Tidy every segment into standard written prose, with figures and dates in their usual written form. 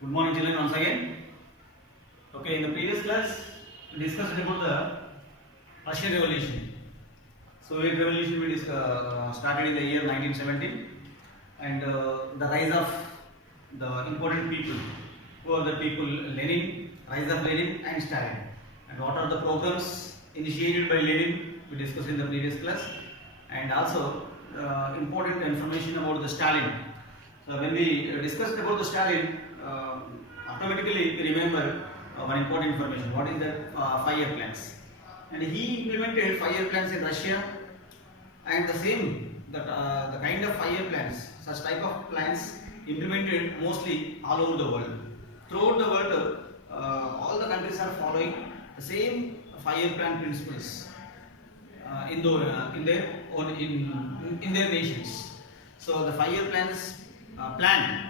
Good morning, children. Once again. Okay, in the previous class, we discussed about the Russian Revolution. Soviet Revolution we started in the year 1917, and the rise of the important people. Who are the people? Lenin, rise of Lenin and Stalin. And what are the programs initiated by Lenin? We discussed in the previous class, and also important information about the Stalin. So when we discussed about the Stalin, automatically we remember one important information. What is that? 5-year plans. And he implemented 5-year plans in Russia, and the same that the kind of 5-year plans, such type of plans implemented mostly all over the world. Throughout the world, all the countries are following the same 5-year plan principles in their nations. So the 5-year plans planned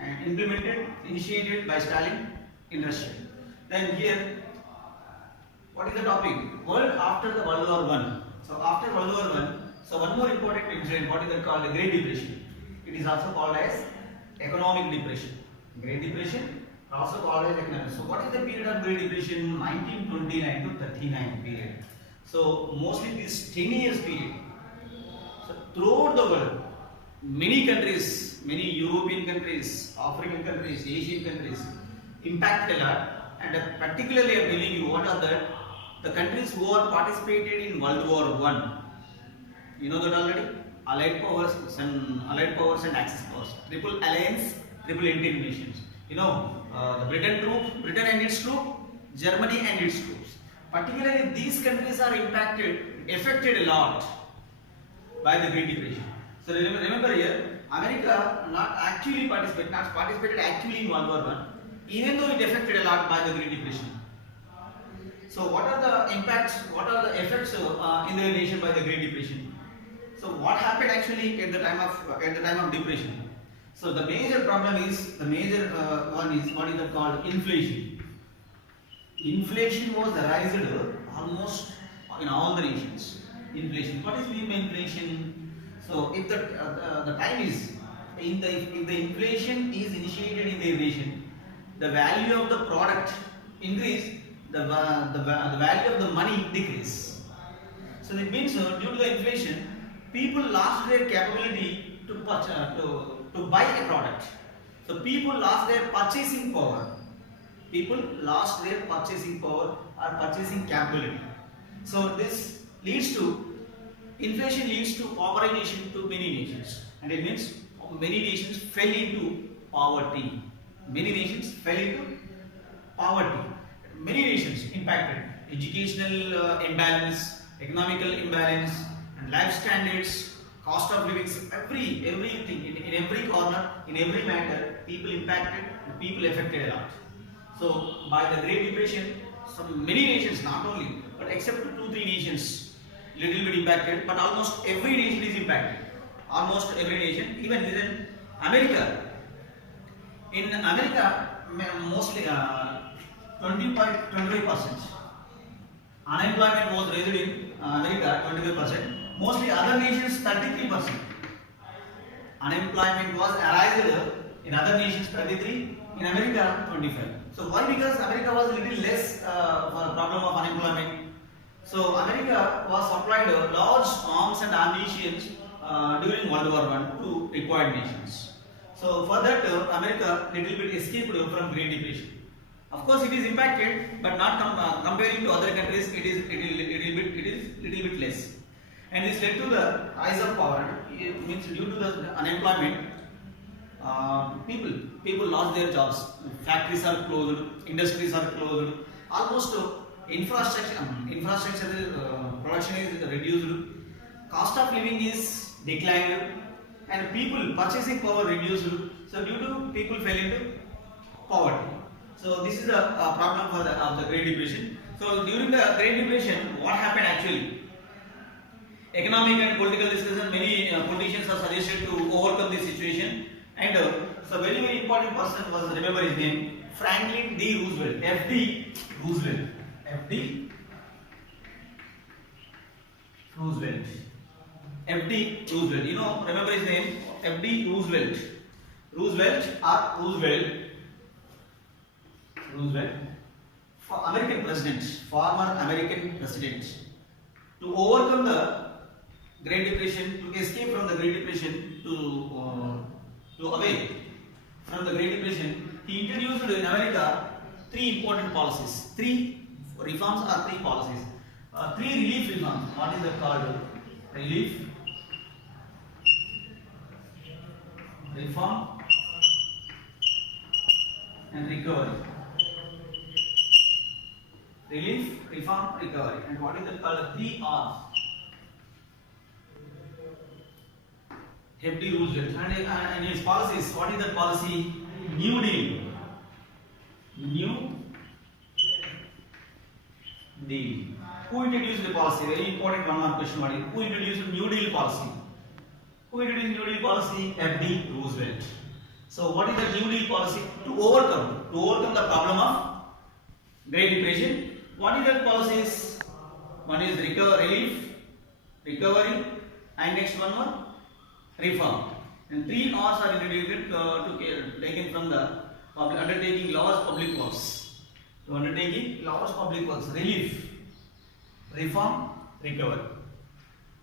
and implemented, initiated by Stalin in Russia. Then here, what is the topic? World after the World War I. So after World War I, so one more important incident. What is that called? The Great Depression. It is also called as economic depression. Great Depression, also called as economic. So what is the period of Great Depression? 1929 to 39 period. So mostly this 10 years period. So throughout the world, many countries, many European countries, African countries, Asian countries impacted a lot. And particularly I am telling you what are the countries who are participated in World War I. You know that already? Allied powers and Axis powers. Triple alliance, triple entente nations. You know, the Britain and its troops, Germany and its troops. Particularly these countries are affected a lot by the Great Depression. So remember here, America not participated actually in World War I, even though it affected a lot by the Great Depression. So what are the impacts? What are the effects in their nation by the Great Depression? So what happened actually at the time of depression? So the major problem is one is what is that called inflation. Inflation was raised almost in all the nations. Inflation. What is mean by inflation? So if the time is if the inflation is initiated in their nation, the value of the product increase, the value of the money decrease. So that means due to the inflation, people lost their capability to buy a product. So people lost their purchasing power. People lost their purchasing power or purchasing capability. So this leads to inflation leads to poverty to many nations, and it means many nations fell into poverty. Many nations fell into poverty. Many nations impacted. Educational imbalance, economical imbalance, and life standards, cost of living, everything in every corner, in every matter, people impacted, people affected a lot. So by the Great Depression, many nations, not only, but except 2-3 nations, little bit impacted, but almost every nation is impacted. Almost every nation, even within America. In America, mostly 25%. Unemployment was raised in America 25%. Mostly other nations 33%. Unemployment was arised in other nations 33, in America 25. So why? Because America was a little less problem of unemployment. So America was supplied large arms and ammunitions during World War I to required nations. So for that, America little bit escaped from Great Depression. Of course, it is impacted, but not comparing to other countries. It is little bit less, and this led to the rise of poverty. It means due to the unemployment, people lost their jobs. Factories are closed, industries are closed. Almost infrastructure production is reduced. Cost of living is declined, and people purchasing power reduced. So due to people fell into poverty. So this is a problem of the Great Depression. So during the Great Depression, what happened actually? Economic and political discussion. Many politicians are suggested to overcome this situation, and so very important person was, remember his name, Franklin D. Roosevelt. F.D. Roosevelt. F.D. Roosevelt. F.D. Roosevelt. You know, remember his name, F.D. Roosevelt. Roosevelt Roosevelt, for American president, former American president, to overcome the Great Depression, to escape from the Great Depression, to away from the Great Depression, he introduced in America three important policies. Three reforms or three policies. Three relief reforms. What is that called? Relief, reform, and recovery. Relief, reform, recovery. And what is that called? Three R's. F.D. Roosevelt and his policies. What is that policy? New Deal. New Deal. Who introduced the policy? Very important one more question. Who introduced New Deal policy? Who introduced New Deal policy? F.D. Roosevelt. So what is the New Deal policy? To overcome the problem of Great Depression. What is that policies? One is relief, recovery, and next one more reform. And three R's are introduced taken from the undertaking large public works. To undertaking large public works, relief, reform, recovery.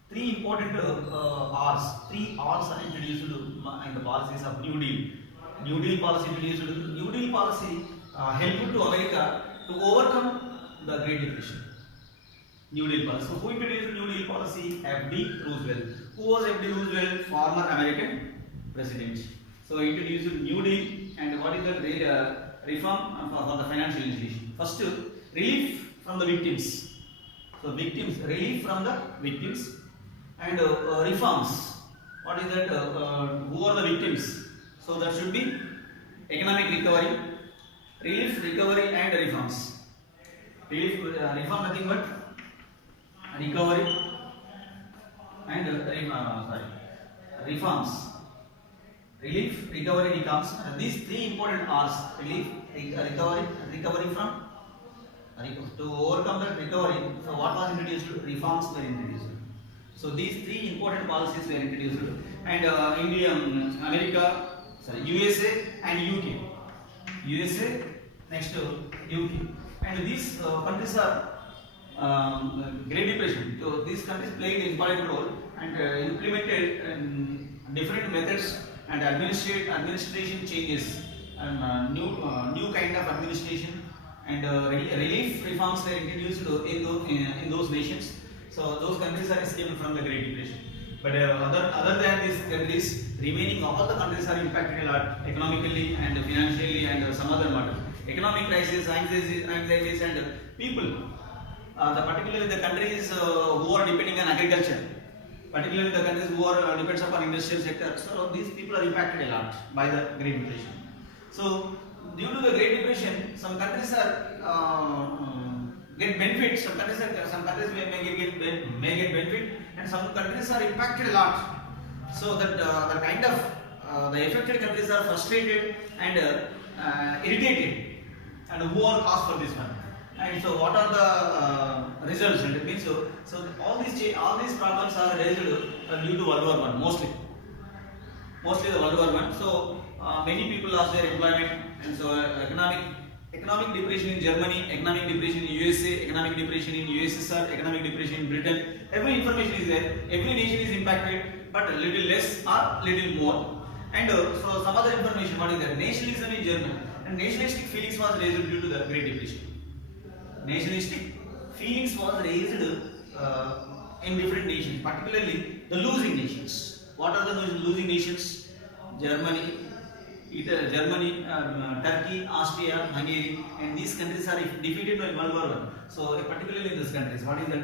Three important R's. Three R's are introduced in the policies of New Deal. New Deal policy introduced. New Deal policy helped to America to overcome the Great Depression. New Deal policy. So who introduced New Deal policy? F.D. Roosevelt. Who was F.D. Roosevelt? Former American president. So he introduced New Deal, and what is the reform for the financial institution? First, relief from the victims. So relief from the victims, and reforms. What is that? Who are the victims? So that should be economic recovery, relief, recovery, and reforms. Relief, reform, nothing but recovery and reforms. Relief, recovery, reforms. These three important R's: relief, recovery, and recovery from. To overcome that recovery, so what was introduced? Reforms were introduced. So these three important policies were introduced, and India, USA and UK. USA, next UK, and these countries are Great Depression. So these countries played an important role and implemented different methods and administration changes and new kind of administration. And relief reforms were introduced in those nations. So those countries are escaped from the Great Depression. But other than these countries, remaining all the countries are impacted a lot economically and financially and some other matter. Economic crisis, anxieties, and people. Particularly the countries who are depending on agriculture, particularly the countries who are depends upon industrial sector. So these people are impacted a lot by the Great Depression. So due to the Great Depression, some countries are get benefits. Some countries may get benefit, and some countries are impacted a lot. So that the kind of the affected countries are frustrated and irritated, and who are cause for this one. And so, what are the results? And it means so all these problems are raised due to World War I mostly the World War I. So many people lost their employment, and so economic depression in Germany, economic depression in USA, economic depression in USSR, economic depression in Britain. Every information is there. Every nation is impacted, but a little less or little more. And so some other information. What is that? Nationalism in Germany, and nationalistic feelings was raised due to the Great Depression. Nationalistic feelings was raised in different nations, particularly the losing nations. What are the losing nations? Germany, Turkey, Austria, Hungary, and these countries are defeated by World War I. So particularly in these countries, what is that?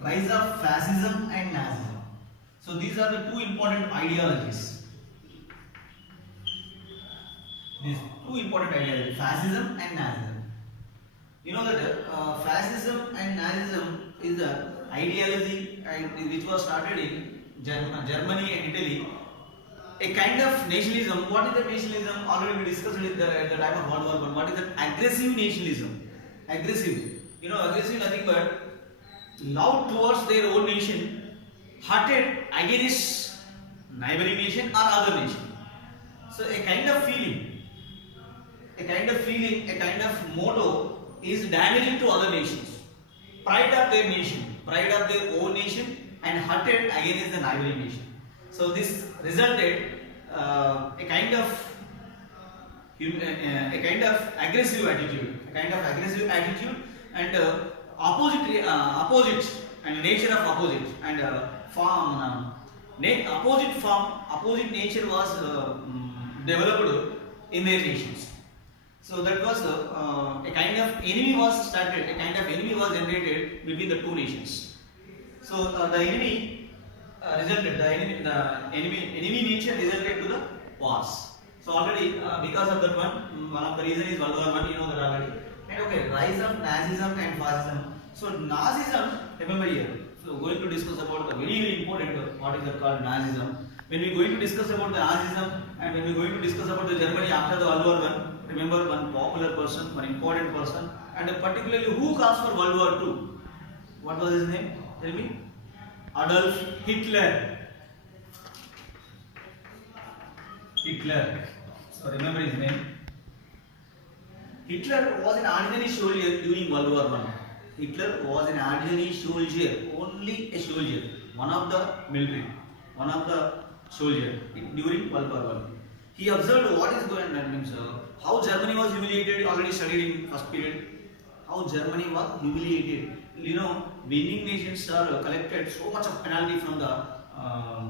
Rise of fascism and Nazism. So these are the two important ideologies. These two important ideologies, fascism and Nazism. You know that fascism and Nazism is the ideology which was started in Germany and Italy. A kind of nationalism. What is that nationalism? Already we discussed it at the time of World War I. What is that? Aggressive nationalism. Aggressive. Aggressive nothing but love towards their own nation, hearted against neighboring nation or other nation. So a kind of feeling kind of feeling, a kind of motto is damaging to other nations. Pride of their nation, pride of their own nation, and hurted against the neighboring nation. So this resulted a kind of aggressive attitude, and opposite and nature of opposite and opposite nature was developed in their nations. So that was a kind of enemy was started, a kind of enemy was generated between the two nations. So the enemy enemy nature resulted to the wars. So already because of that one of the reason is World War I, you know that already. And okay, rise of Nazism and fascism. So Nazism, remember here. So going to discuss about the very important what is that called Nazism. When we are going to discuss about the Nazism and when we are going to discuss about the Germany after the World War I, remember one popular person, one important person, and particularly who caused for World War II? What was his name? Tell me. Adolf Hitler. Hitler. So remember his name. Hitler was an ordinary soldier during World War I. Hitler was an ordinary soldier, only a soldier, one of the military, one of the soldier during World War I. He observed what is going on, means how Germany was humiliated. Already studied in first period. How Germany was humiliated. You know, winning nations are collected so much of penalty from the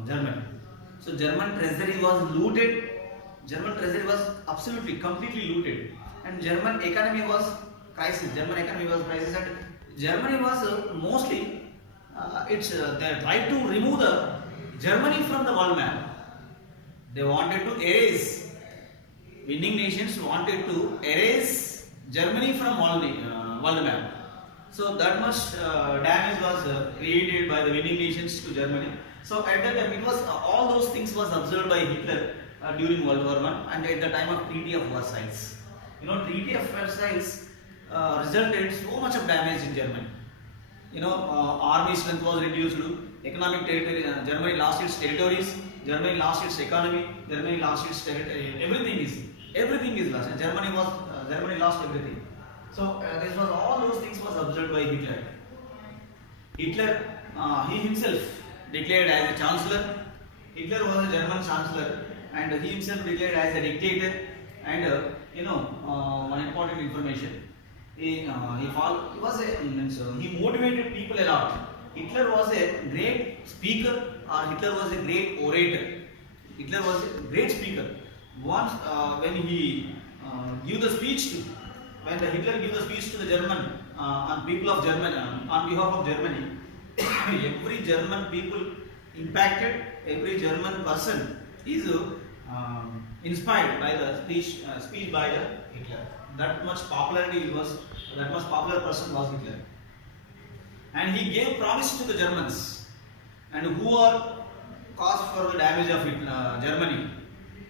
Germany. So German treasury was looted. German treasury was absolutely completely looted, and German economy was crisis. German economy was crisis, and Germany was mostly they tried to remove the Germany from the world map. They wanted to erase. Winning nations wanted to erase Germany from world map. So that much damage was created by the winning nations to Germany. So at that time, it was all those things was observed by Hitler during World War I and at the time of Treaty of Versailles. You know, Treaty of Versailles resulted so much of damage in Germany. You know, army strength was reduced, economic territory. Germany lost its territories. Germany lost its economy. Germany lost its territory. Everything is lost. Germany lost everything. So this was all those things was observed by Hitler. Hitler, he himself declared as a chancellor. Hitler was a German chancellor, and he himself declared as a dictator. And one important information. He motivated people a lot. Hitler was a great speaker, or Hitler was a great orator. Hitler was a great speaker. Once when he gave the speech to, when Hitler gave the speech to the German on people of Germany, on behalf of Germany, every German people impacted, every German person is inspired by the speech by the Hitler. That much popular person was Hitler. And he gave promise to the Germans, and who are caused for the damage of Germany.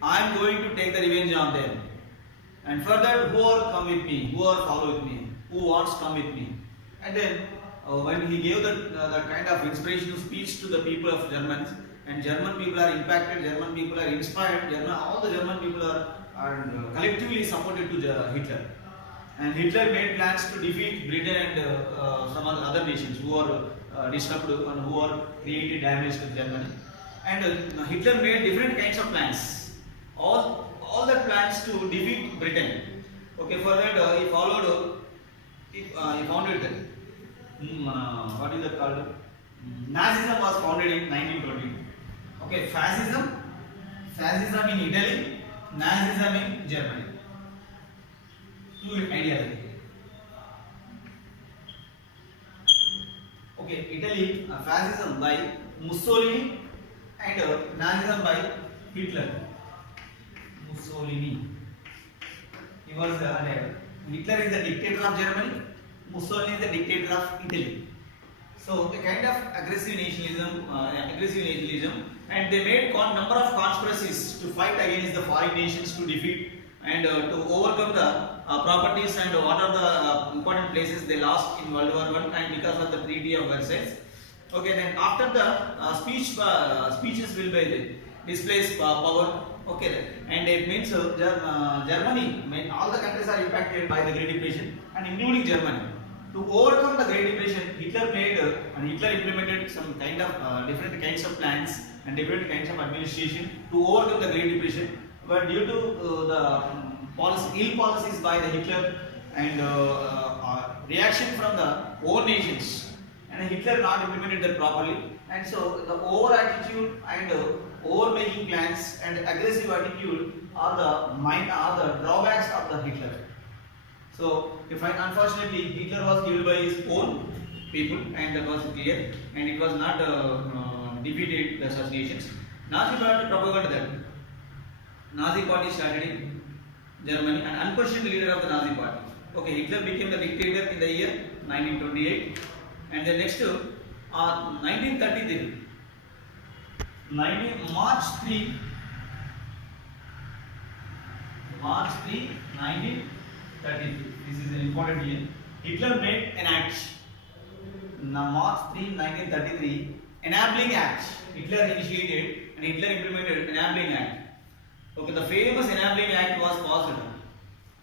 I am going to take the revenge on them. And further, who are come with me, who are follow with me, who wants come with me. And then when he gave that kind of inspirational speech to the people of Germans, and German people are impacted, German people are inspired, all the German people are collectively supported to Hitler. And Hitler made plans to defeat Britain and some other nations who are disrupted and who are created damage to Germany. And Hitler made different kinds of plans. All the plans to defeat Britain. Okay, for that he founded what is that called? Nazism was founded in 1920. Okay, fascism in Italy, Nazism in Germany. Two ideas. Okay, Italy, fascism by Mussolini and Nazism by Hitler. Mussolini. He was Hitler is the dictator of Germany. Mussolini is the dictator of Italy. So a kind of aggressive nationalism, and they made number of conspiracies to fight against the foreign nations to defeat and to overcome the properties and what are the important places they lost in World War I and because of the Treaty of Versailles. Okay, then after the speeches will be displace power, Okay, and it means Germany, all the countries are impacted by the Great Depression, and including Germany. To overcome the Great Depression, Hitler made and Hitler implemented some kind of different kinds of plans and different kinds of administration to overcome the Great Depression. But due to ill policies by the Hitler and reaction from the own nations, and Hitler not implemented that properly, and so the over attitude and over making plans and aggressive attitude are the drawbacks of the Hitler. So if unfortunately Hitler was killed by his own people, and that was clear, and it was not defeated the assassinations. Nazi party propaganda then. Nazi party started in Germany, an unquestioned leader of the Nazi party. Okay, Hitler became the dictator in the year 1928, and the next 1933, March 3, 1933. This is an important year. Hitler made an act. Now, March 3, 1933, enabling act. Hitler initiated and Hitler implemented enabling act. Okay, the famous enabling act was passed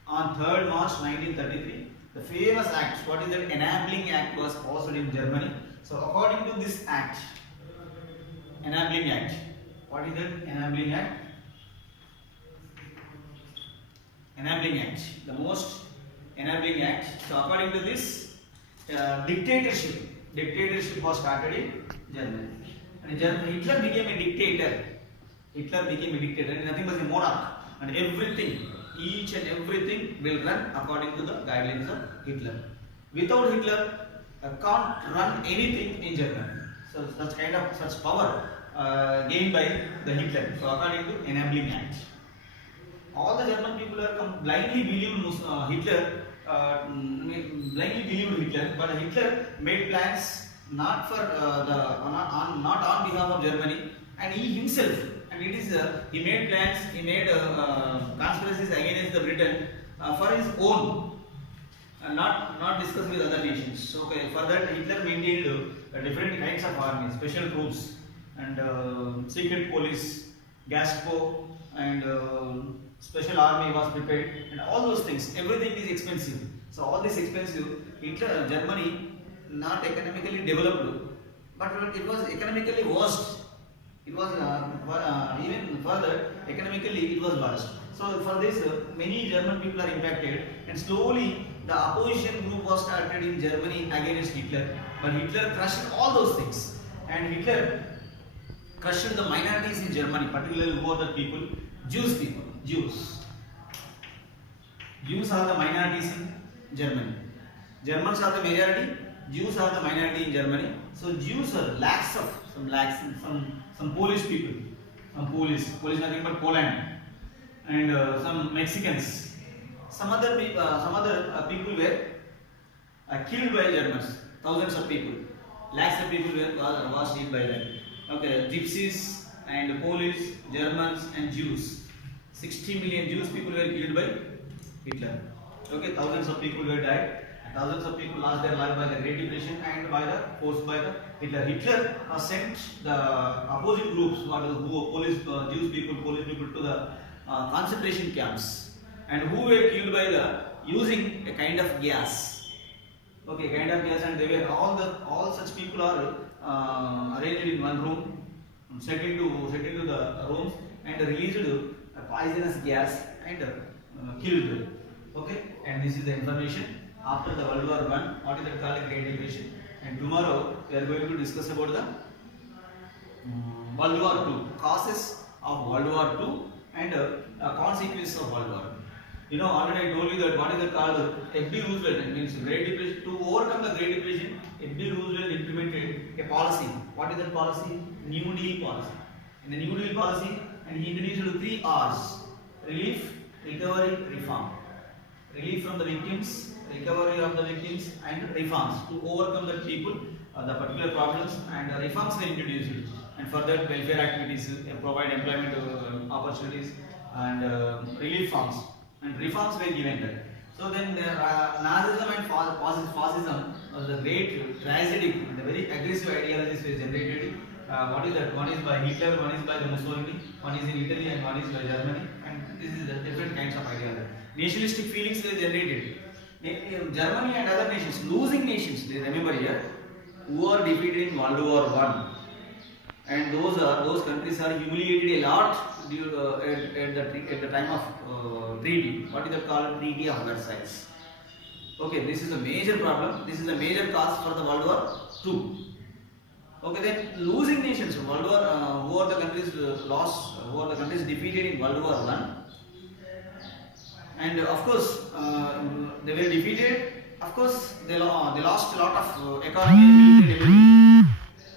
on 3rd March 1933. The famous act, what is that? Enabling act was passed in Germany. So according to this act, enabling act, what is that? Enabling act? Enabling act, the most enabling act. So according to this, dictatorship was started in Germany. And Hitler became a dictator. Hitler became a dictator, and nothing but a monarch, and everything, each and everything will run according to the guidelines of Hitler. Without Hitler, can't run anything in Germany. So such power gained by the Hitler. So according to enabling act, all the German people are blindly believed Hitler. Blindly believed Hitler, but Hitler made plans not for not on behalf of Germany, and he himself. And it is he made plans, he made conspiracies against the Britain for his own, not discuss with other nations. So okay, for that Hitler maintained different kinds of armies, special troops, and secret police, Gestapo, and special army was prepared, and all those things. Everything is expensive. So all this expensive, Hitler, Germany, not economically developed, but it was economically worst. It was even further economically it was worst. So for this, many German people are impacted, and slowly the opposition group was started in Germany against Hitler. But Hitler crushed all those things, and Hitler crushed the minorities in Germany, particularly who are the people, Jews people. Jews are the minorities in Germany. Germans are the majority. Jews are the minority in Germany. So Jews are some Polish people, Polish nothing but Poland, and some Mexicans. Some other people were killed by Germans. Thousands of people, lakhs of people was killed by them. Okay, Gypsies and Polish, Germans and Jews. 60 million Jews people were killed by Hitler. Okay, thousands of people were died. Thousands of people lost their life by the Great Depression and by the forced by the Hitler. Hitler sent the opposing groups, Polish Jewish people, Polish people, to the concentration camps, and who were killed by the using a kind of gas. Okay, kind of gas, and they were all such people are arranged in one room, set into the rooms, and released poisonous gas and killed them. Okay, and this is the information after the World War I. What is that called? Great Depression. And tomorrow we are going to discuss about the World War II, causes of World War II, and consequences of World War. You know, already I told you that what is that called? F.D. Roosevelt. It means Great Depression. To overcome the Great Depression, F.D. Roosevelt implemented a policy. What is that policy? New Deal policy. In the New Deal policy, and he introduced 3 R's: relief, recovery, reform. Relief from the victims, recovery of the victims, and reforms to overcome the people, the particular problems, and reforms were introduced. And for that, welfare activities, provide employment opportunities, and relief funds, and reforms were given there. So then Nazism and fascism was a great tragedy, and very aggressive ideologies were generated What is that? One is by Hitler, one is by the Mussolini, one is in Italy, and one is by Germany. And this is the different kinds of ideas. Nationalistic feelings they generated. Germany and other nations, losing nations, they remember here, who are defeated in World War I. And those countries are humiliated a lot at the time of treaty. What is that called? Treaty of Versailles. Okay, this is a major problem. This is a major cause for the World War II. Okay, then losing nations, World War, who are the countries lost, who are the countries defeated in World War I, and of course they were defeated. Of course, they lost a lot of economy, military,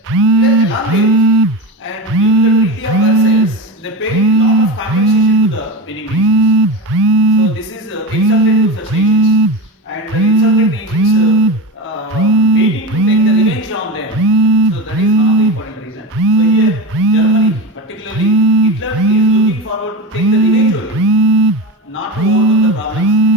everything. They along with, and due to the Treaty of Versailles, they paid a lot of compensation to the winning nations. So this is insulted to such nations, and the insulted nations waiting to take the revenge on them. So that is one of the important reasons. So here, Germany, particularly Hitler, is looking forward to take the revenge on it, not to overcome the problems.